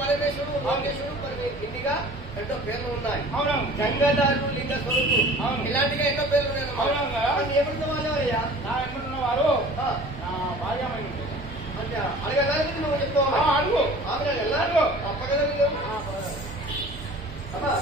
పరమేశ్వరుడు లోకేశ్వరుడు ఇండిగా ఎన్నో పేర్లు ఉన్నాయి. గంగాధారుడు లింగ స్వరూపు ఇలాంటిగా ఎన్నో పేర్లు ఉన్నాయి. ఎప్పుడు వాళ్ళెవరయ్యా? నా ఎక్కడున్న వారు నా భార్యమై అంటే అడగడానికి నువ్వు చెప్తావా? అడుగు అడుగు తప్పగలరు అమ్మా.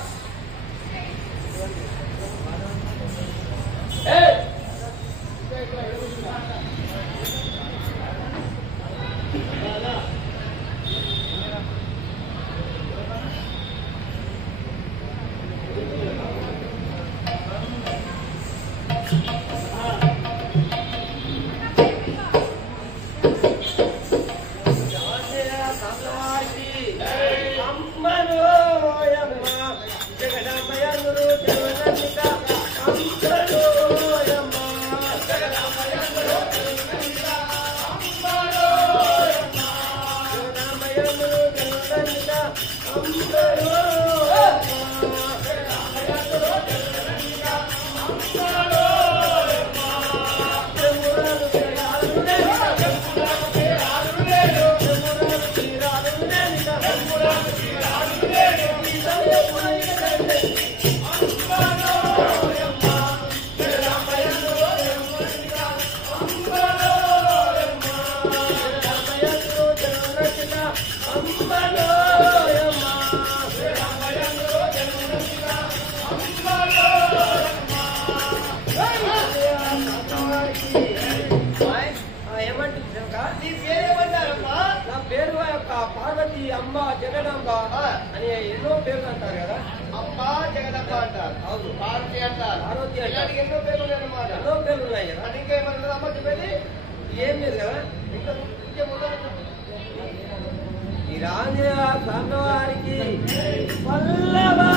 పార్వతి అమ్మ జగదంబ అని ఎన్నో పేర్లు అంటారు కదా. అమ్మ జగదంబ అంటారు. అవును, పార్వతి అంటారు. పార్వతి అంటారు. ఎన్నో పేర్లు ఉన్నాయి అన్నమాట. ఎన్నో పేర్లు ఉన్నాయి కదా. ఇంకేమన్నా అమ్మ చెప్పేది ఏం లేదు కదా. ఈ రాజా స్వామివారికి పల్లవా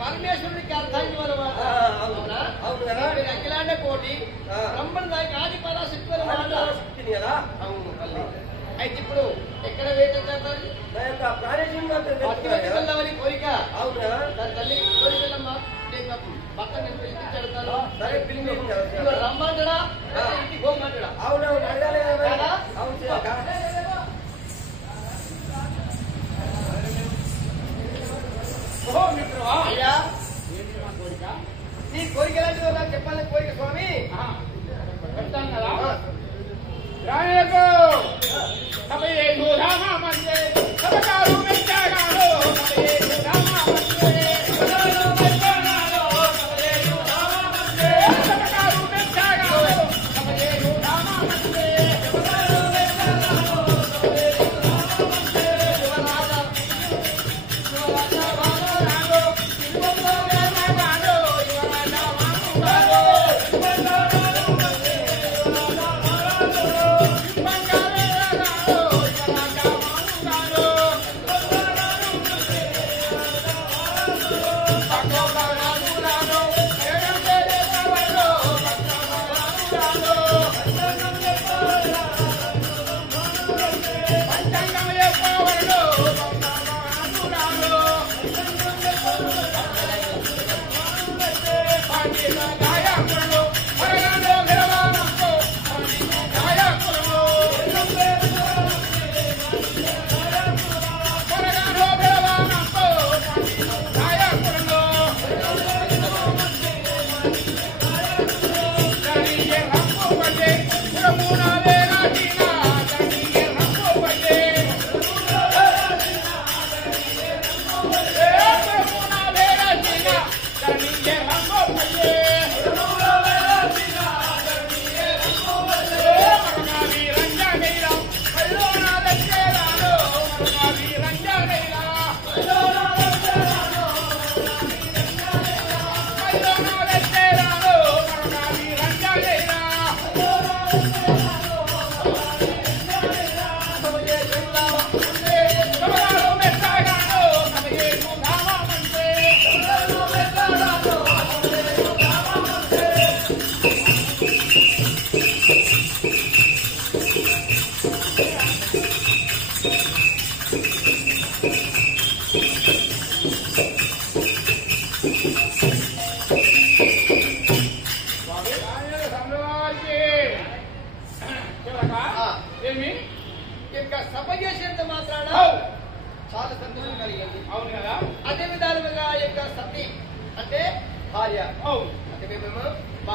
పరమేశ్వరుడికి అర్థాన్ని అఖిలాండ కోటి బ్రహ్మణ దానికి ఆది పరాశక్తి కదా. అవును తల్లి. అయితే ఇప్పుడు ఎక్కడ వేయటం ప్రాణేశ్వరుని కోరిక. అవునా తల్లి కోరికలమ్మా. పక్క నేను పిలిపించాడు. సరే పిలిపి రమ్మంటాడా ఇంటికి పోమంటాడా? అవునవును అడగాలి కదా. అయ్యా నీ కోరిక ఎలాంటిదో నాకు చెప్పాలని కోరిక స్వామి. చెప్తాను కదా.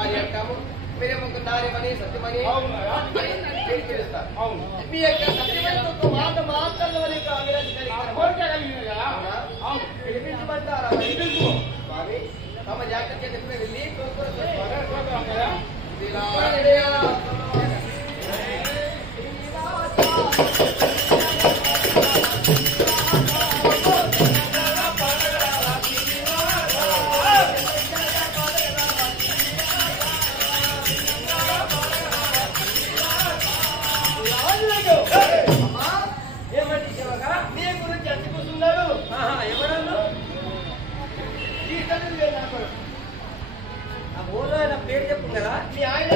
భార్య అంటాము, మీరేమో నార్యమని సత్యమని పిలుస్తారు. అవును. మీ యొక్క సత్యమైన ఒక మాట మాత్రంలోనే కోరిక కలిగింది కదా. అవును. పిలిపించమంటారా? స్వామి తమ జాగ్రత్త చెప్పిన వెళ్ళి కోరుకోవడం కదా. ఏమండి శివగా నీ గురించి అతి కూర్చున్నాడు. ఎవరన్నా ఈ తల్లి ఆ ఊళ్ళో ఆయన పేరు చెప్పు కదా. మీ ఆయన